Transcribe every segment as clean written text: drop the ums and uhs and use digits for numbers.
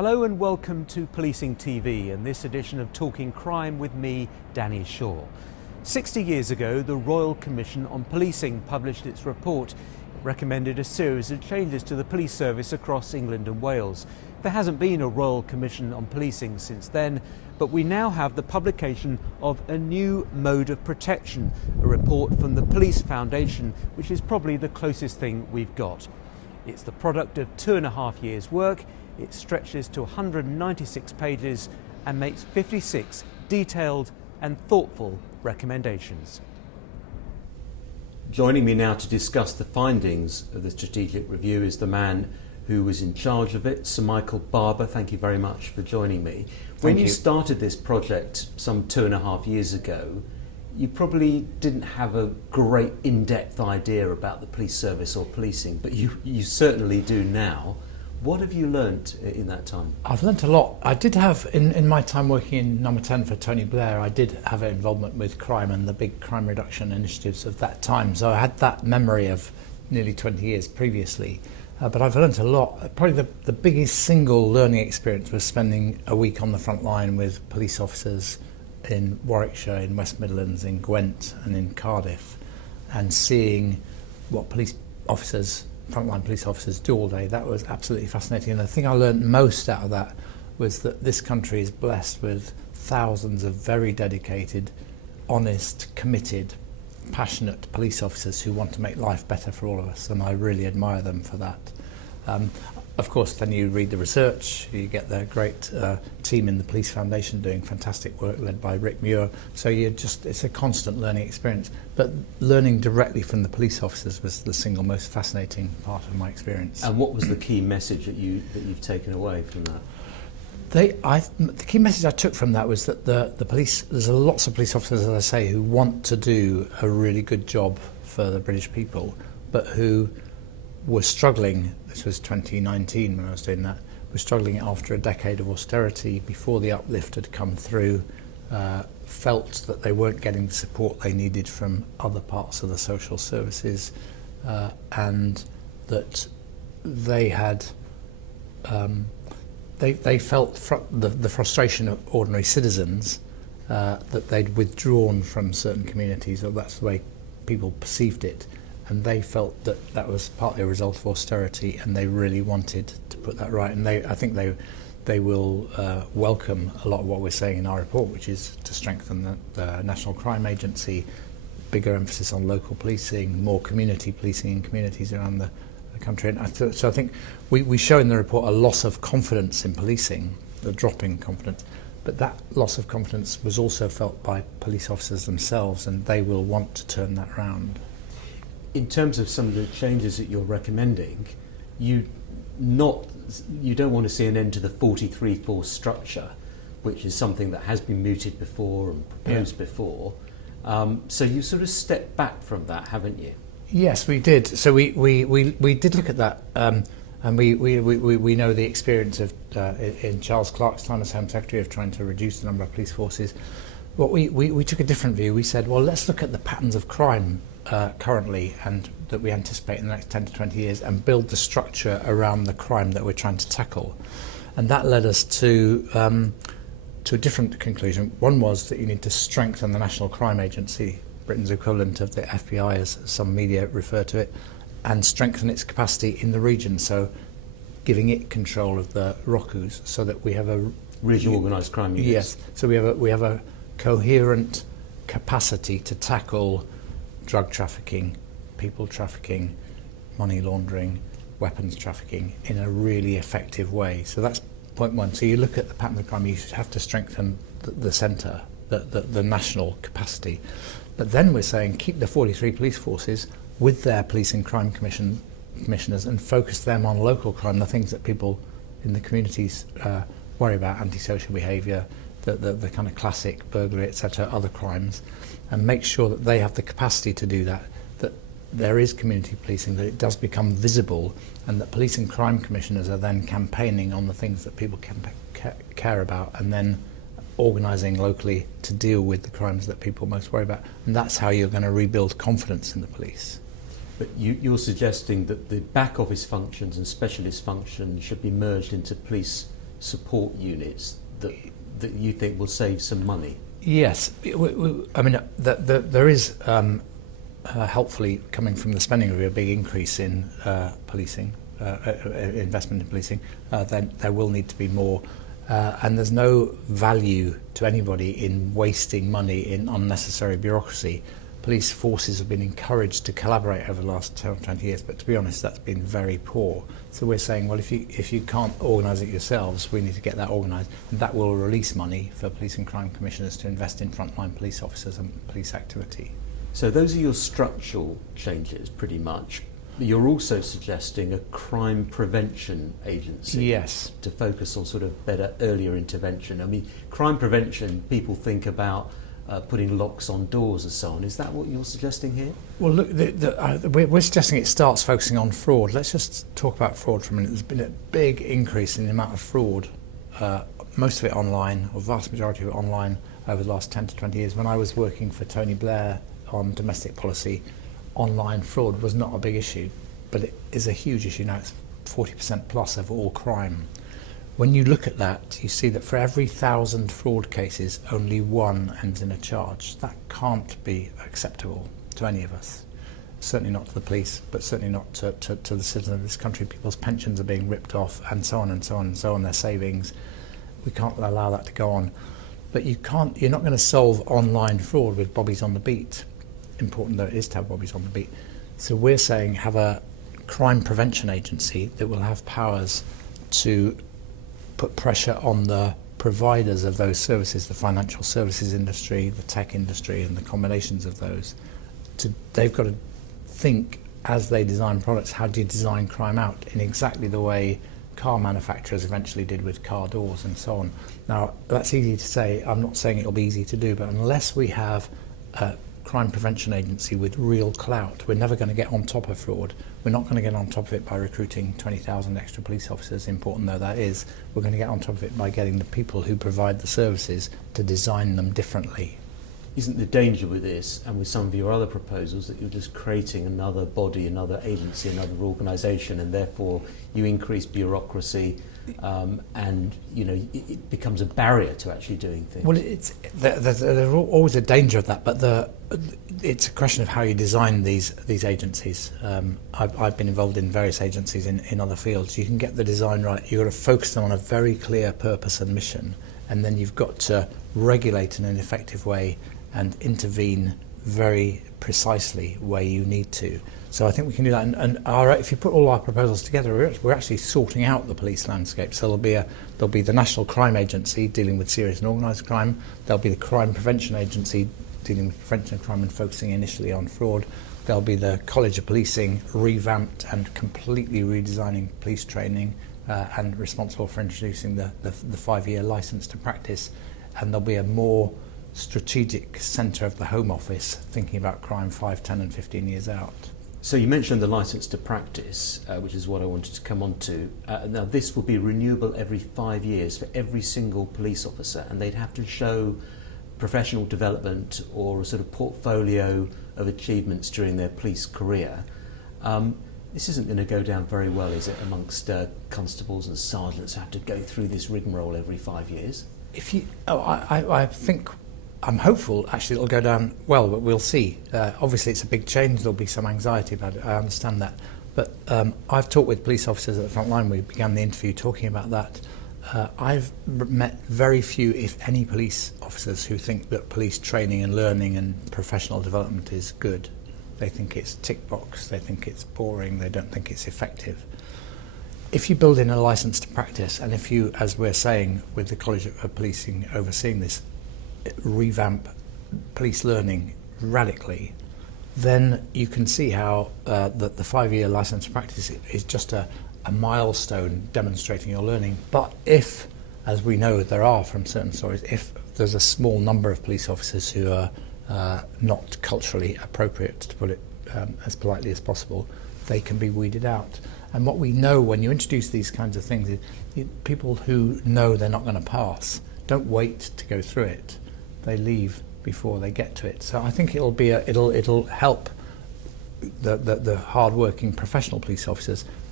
Hello and welcome to Policing TV and this edition of Talking Crime with me, Danny Shaw. 60 years ago, the Royal Commission on Policing published its report. It recommended a series of changes to the police service across England and Wales. There hasn't been a Royal Commission on Policing since then, but we now have the publication of a new mode of protection, a report from the Police Foundation, which is probably the closest thing we've got. It's the product of 2.5 years' work. It stretches to 196 pages and makes 56 detailed and thoughtful recommendations. Joining me now to discuss the findings of the strategic review is the man who was in charge of it, Sir Michael Barber. Thank you very much for joining me. When you started this project some 2.5 years ago, you probably didn't have a great in-depth idea about the police service or policing, but you certainly do now. What have you learnt in that time? I've learnt a lot. I did have, in my time working in Number 10 for Tony Blair, I did have an involvement with crime and the big crime reduction initiatives of that time. So I had that memory of nearly 20 years previously. But I've learnt a lot. Probably the biggest single learning experience was spending a week on the front line with police officers in Warwickshire, in West Midlands, in Gwent and in Cardiff, and seeing what frontline police officers do all day. That was absolutely fascinating. And the thing I learned most out of that was that this country is blessed with thousands of very dedicated, honest, committed, passionate police officers who want to make life better for all of us, and I really admire them for that. Of course, then you read the research, you get the great team in the Police Foundation doing fantastic work led by Rick Muir, so it's a constant learning experience. But learning directly from the police officers was the single most fascinating part of my experience. And what was the key message that you've taken away from that? The key message I took from that was that the police, there's lots of police officers, as I say, who want to do a really good job for the British people, but who were struggling. This was 2019 when I was doing that. Were struggling after a decade of austerity, before the uplift had come through, felt that they weren't getting the support they needed from other parts of the social services, and that they had they felt the frustration of ordinary citizens, that they'd withdrawn from certain communities, or that's the way people perceived it. And they felt that that was partly a result of austerity, and they really wanted to put that right. And I think they will welcome a lot of what we're saying in our report, which is to strengthen the National Crime Agency, bigger emphasis on local policing, more community policing in communities around the country. And so I think we show in the report a loss of confidence in policing, the drop in confidence. But that loss of confidence was also felt by police officers themselves, and they will want to turn that round. In terms of some of the changes that you're recommending, you don't want to see an end to the 43-force structure, which is something that has been mooted before and proposed before. So you sort of stepped back from that, haven't you? Yes, we did. So we did look at that, and we know the experience of in Charles Clarke's time as Home Secretary of trying to reduce the number of police forces. What we took a different view. We said, well, let's look at the patterns of crime currently and that we anticipate in the next 10 to 20 years, and build the structure around the crime that we're trying to tackle. And that led us to a different conclusion. One was that you need to strengthen the National Crime Agency, Britain's equivalent of the FBI as some media refer to it, and strengthen its capacity in the region, so giving it control of the ROCUs, so that we have a regional organised crime units. Yes, so we have a coherent capacity to tackle drug trafficking, people trafficking, money laundering, weapons trafficking in a really effective way. So that's point one. So you look at the pattern of crime, you have to strengthen the centre, the national capacity. But then we're saying keep the 43 police forces with their police and crime commissioners, and focus them on local crime, the things that people in the communities worry about, antisocial behaviour, the kind of classic burglary, etc., other crimes, and make sure that they have the capacity to do that, that there is community policing, that it does become visible, and that police and crime commissioners are then campaigning on the things that people care about, and then organising locally to deal with the crimes that people most worry about. And that's how you're going to rebuild confidence in the police. But you're suggesting that the back office functions and specialist functions should be merged into police support units that you think will save some money? Yes, I mean, there is helpfully coming from the spending review a big increase in policing, investment in policing. Then there will need to be more, and there's no value to anybody in wasting money in unnecessary bureaucracy. Police forces have been encouraged to collaborate over the last 10 or 20 years, but to be honest, that's been very poor. So we're saying, well, if you can't organise it yourselves, we need to get that organised, and that will release money for police and crime commissioners to invest in frontline police officers and police activity. So those are your structural changes, pretty much. You're also suggesting a crime prevention agency. Yes. To focus on sort of better earlier intervention. I mean, crime prevention, people think about putting locks on doors and so on. Is that what you're suggesting here? Well, look, we're suggesting it starts focusing on fraud. Let's just talk about fraud for a minute. There's been a big increase in the amount of fraud, most of it online, or vast majority of it online, over the last 10 to 20 years. When I was working for Tony Blair on domestic policy, online fraud was not a big issue, but it is a huge issue now. It's 40% plus of all crime. When you look at that, you see that for every 1,000 fraud cases, only one ends in a charge. That can't be acceptable to any of us. Certainly not to the police, but certainly not to the citizens of this country. People's pensions are being ripped off, and so on and so on and so on, their savings. We can't allow that to go on. But you're not going to solve online fraud with bobbies on the beat. Important though it is to have bobbies on the beat. So we're saying have a crime prevention agency that will have powers to put pressure on the providers of those services, the financial services industry, the tech industry, and the combinations of those. They've got to think, as they design products, how do you design crime out in exactly the way car manufacturers eventually did with car doors and so on. Now, that's easy to say. I'm not saying it'll be easy to do, but unless we have a crime prevention agency with real clout, we're never going to get on top of fraud. We're not going to get on top of it by recruiting 20,000 extra police officers, important though that is. We're going to get on top of it by getting the people who provide the services to design them differently. Isn't the danger with this, and with some of your other proposals, that you're just creating another body, another agency, another organisation, and therefore you increase bureaucracy, and it becomes a barrier to actually doing things? Well, there's always a danger of that, but it's a question of how you design these agencies. I've been involved in various agencies in other fields. You can get the design right. You've got to focus them on a very clear purpose and mission, and then you've got to regulate in an effective way and intervene very precisely where you need to. So I think we can do that. And if you put all our proposals together, we're actually sorting out the police landscape. So there'll be the National Crime Agency dealing with serious and organised crime. There'll be the Crime Prevention Agency dealing with prevention of crime and focusing initially on fraud. There'll be the College of Policing revamped and completely redesigning police training and responsible for introducing the 5-year licence to practice. And there'll be a more strategic centre of the Home Office thinking about crime 5, 10 and 15 years out. So you mentioned the licence to practice, which is what I wanted to come on to. Now this will be renewable every 5 years for every single police officer, and they'd have to show professional development or a sort of portfolio of achievements during their police career. This isn't going to go down very well, is it, amongst constables and sergeants who have to go through this rigmarole every 5 years? I'm hopeful, actually, it'll go down well, but we'll see. Obviously, it's a big change. There'll be some anxiety about it. I understand that. But I've talked with police officers at the front line. We began the interview talking about that. I've met very few, if any, police officers who think that police training and learning and professional development is good. They think it's tick box. They think it's boring. They don't think it's effective. If you build in a licence to practice, and if you, as we're saying with the College of Policing overseeing this, revamp police learning radically, then you can see how the 5-year licence to practice is just a milestone demonstrating your learning. But if, as we know there are from certain stories, if there's a small number of police officers who are not culturally appropriate, to put it as politely as possible, they can be weeded out. And what we know when you introduce these kinds of things is people who know they're not going to pass don't wait to go through it. They leave before they get to it. So I think it'll help the hard-working professional police officers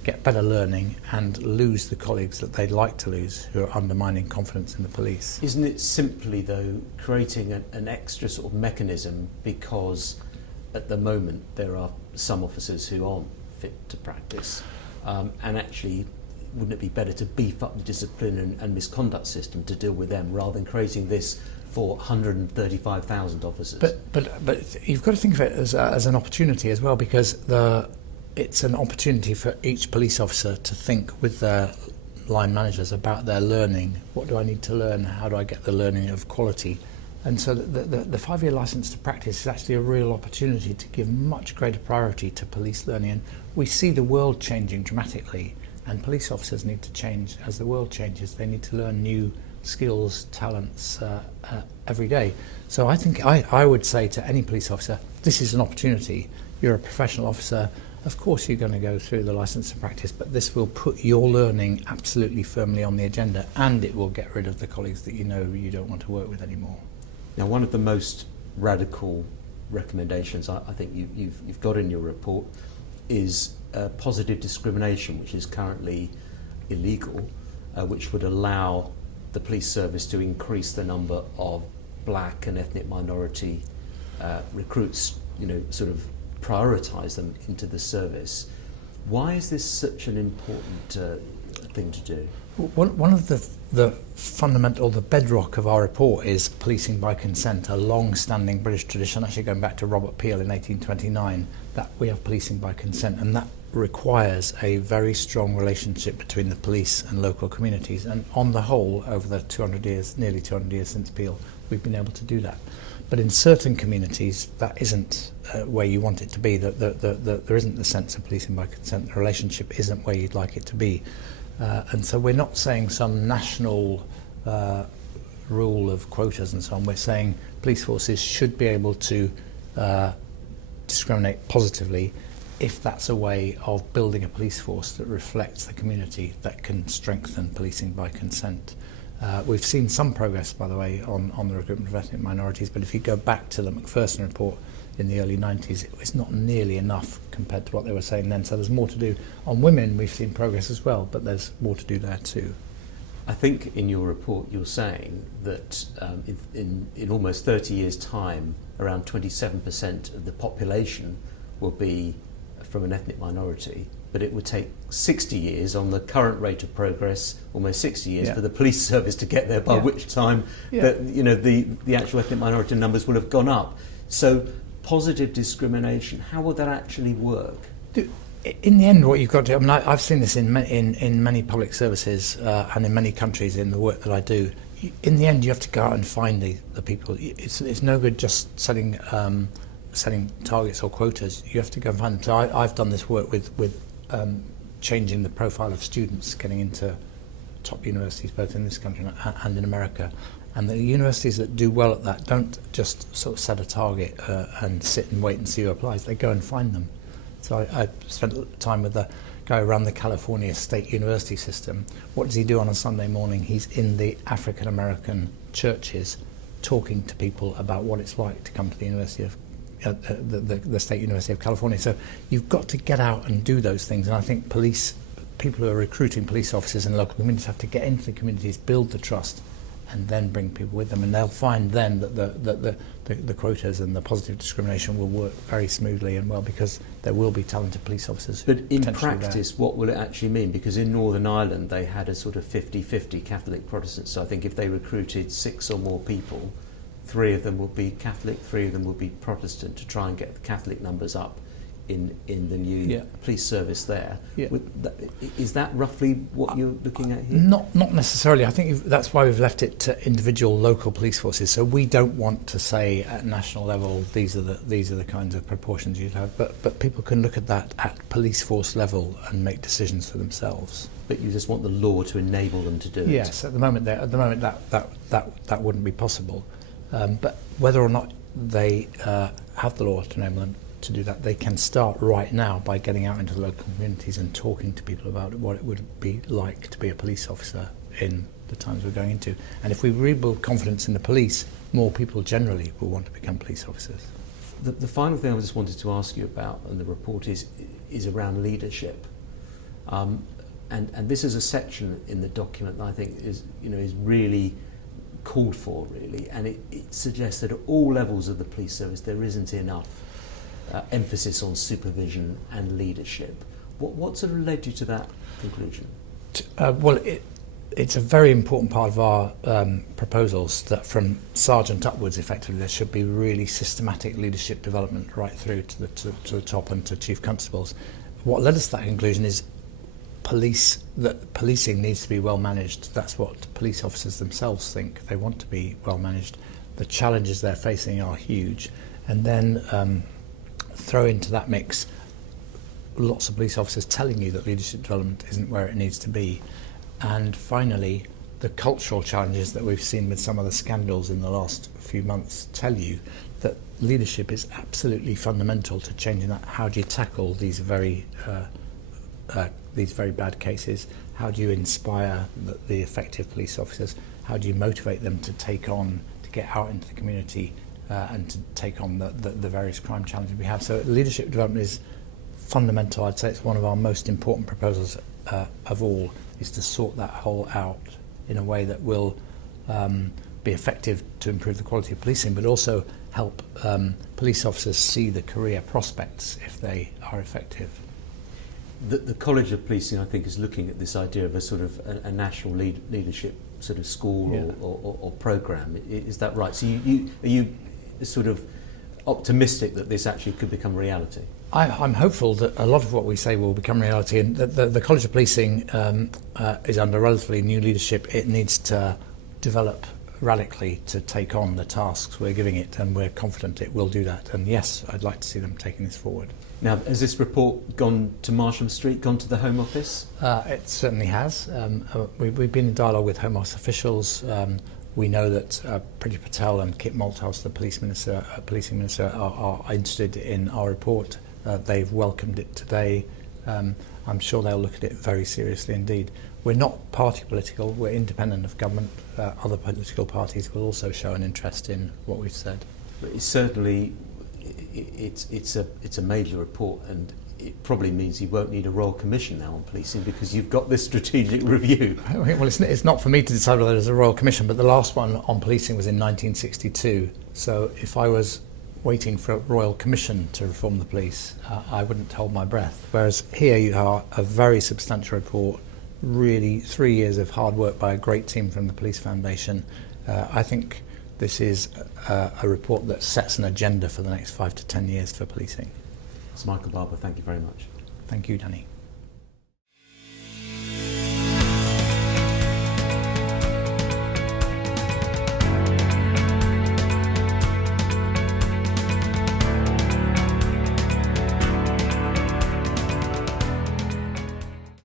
get better learning, and lose the colleagues that they'd like to lose who are undermining confidence in the police. Isn't it simply, though, creating an extra sort of mechanism, because at the moment there are some officers who aren't fit to practice, and actually wouldn't it be better to beef up the discipline and misconduct system to deal with them rather than creating this for 135,000 officers? But you've got to think of it as an opportunity as well, because it's an opportunity for each police officer to think with their line managers about their learning. What do I need to learn? How do I get the learning of quality? And so the 5-year licence to practice is actually a real opportunity to give much greater priority to police learning. And we see the world changing dramatically, and police officers need to change as the world changes. They need to learn new skills, talents every day. So I think I would say to any police officer, this is an opportunity. You're a professional officer. Of course you're going to go through the licence to practice, but this will put your learning absolutely firmly on the agenda, and it will get rid of the colleagues that you know you don't want to work with anymore. Now, one of the most radical recommendations I think you've got in your report is positive discrimination, which is currently illegal, which would allow the police service to increase the number of black and ethnic minority recruits, sort of prioritise them into the service. Why is this such an important thing to do? One of the fundamental, the bedrock of our report is policing by consent, a long-standing British tradition, actually going back to Robert Peel in 1829, that we have policing by consent, and that requires a very strong relationship between the police and local communities. And on the whole, over the 200 years, nearly 200 years since Peel, we've been able to do that. But in certain communities, that isn't where you want it to be. There isn't the sense of policing by consent. The relationship isn't where you'd like it to be. And so we're not saying some national rule of quotas and so on. We're saying police forces should be able to discriminate positively if that's a way of building a police force that reflects the community, that can strengthen policing by consent. We've seen some progress, by the way, on the recruitment of ethnic minorities, but if you go back to the Macpherson report in the early 90s, it was not nearly enough compared to what they were saying then. So there's more to do. On women, we've seen progress as well, but there's more to do there too. I think in your report you're saying that in almost 30 years' time, around 27% of the population will be from an ethnic minority, but it would take 60 years on the current rate of progress, almost 60 years, for the police service to get there, by which time the actual ethnic minority numbers will have gone up. So positive discrimination, how will that actually work? In the end, what you've got to do, I mean, I've seen this in many public services and in many countries in the work that I do. In the end, you have to go out and find the people. It's no good just setting targets or quotas. You have to go and find them. So I've done this work with changing the profile of students getting into top universities, both in this country and in America. And the universities that do well at that don't just sort of set a target and sit and wait and see who applies. They go and find them. So I spent time with the guy around the California State University system. What does he do on a Sunday morning? He's in the African American churches talking to people about what it's like to come to the University of the State University of California. So you've got to get out and do those things. And I think people who are recruiting police officers in local communities have to get into the communities, build the trust, and then bring people with them, and they'll find then that the quotas and the positive discrimination will work very smoothly and well, because there will be talented police officers. But in practice, what will it actually mean? Because in Northern Ireland, they had a sort of 50-50 Catholic Protestants. So I think if they recruited 6 or more people, 3 of them would be Catholic, 3 of them would be Protestant, to try and get the Catholic numbers up in the new police service there. Is that roughly what you're looking at here? Not necessarily. I think that's why we've left it to individual local police forces. So we don't want to say at national level these are the kinds of proportions you'd have, but people can look at that at police force level and make decisions for themselves. But you just want the law to enable them to do it. Yes, at the moment that wouldn't be possible. But whether or not they have the law to enable them to do that, they can start right now by getting out into the local communities and talking to people about what it would be like to be a police officer in the times we're going into. And if we rebuild confidence in the police, more people generally will want to become police officers. The final thing I just wanted to ask you about in the report is around leadership. And this is a section in the document that I think is really called for, really, and it suggests that at all levels of the police service there isn't enough emphasis on supervision and leadership. What sort of led you to that conclusion? It's a very important part of our proposals that from sergeant upwards, effectively, there should be really systematic leadership development right through to the top and to chief constables. What led us to that conclusion is that policing needs to be well managed. That's what police officers themselves think. They want to be well managed. The challenges they're facing are huge, and then throw into that mix lots of police officers telling you that leadership development isn't where it needs to be. And finally, the cultural challenges that we've seen with some of the scandals in the last few months tell you that leadership is absolutely fundamental to changing that. How do you tackle these very bad cases? How do you inspire the effective police officers? How do you motivate them to get out into the community and to take on the various crime challenges we have? So leadership development is fundamental. I'd say it's one of our most important proposals of all, is to sort that whole out in a way that will be effective to improve the quality of policing, but also help police officers see the career prospects if they are effective. The College of Policing, I think, is looking at this idea of a sort of a national leadership sort of school or programme. Is that right? So are you sort of optimistic that this actually could become reality? I'm hopeful that a lot of what we say will become reality, and the College of Policing is under relatively new leadership. It needs to develop radically to take on the tasks we're giving it, and we're confident it will do that. And yes, I'd like to see them taking this forward. Now, has this report gone to Marsham Street, gone to the Home Office? It certainly has. We've been in dialogue with Home Office officials. We know that Priti Patel and Kit Malthouse, the policing minister, are interested in our report. They've welcomed it today. I'm sure they'll look at it very seriously indeed. We're not party political, we're independent of government. Other political parties will also show an interest in what we've said. But it's certainly, it's a major report, and it probably means you won't need a Royal Commission now on policing because you've got this strategic review. Well, it's not for me to decide whether there's a Royal Commission, but the last one on policing was in 1962. So if I was waiting for a Royal Commission to reform the police, I wouldn't hold my breath. Whereas here you have a very substantial report, really 3 years of hard work by a great team from the Police Foundation. I think this is a report that sets an agenda for the next 5 to 10 years for policing. Sir Michael Barber, thank you very much. Thank you, Danny.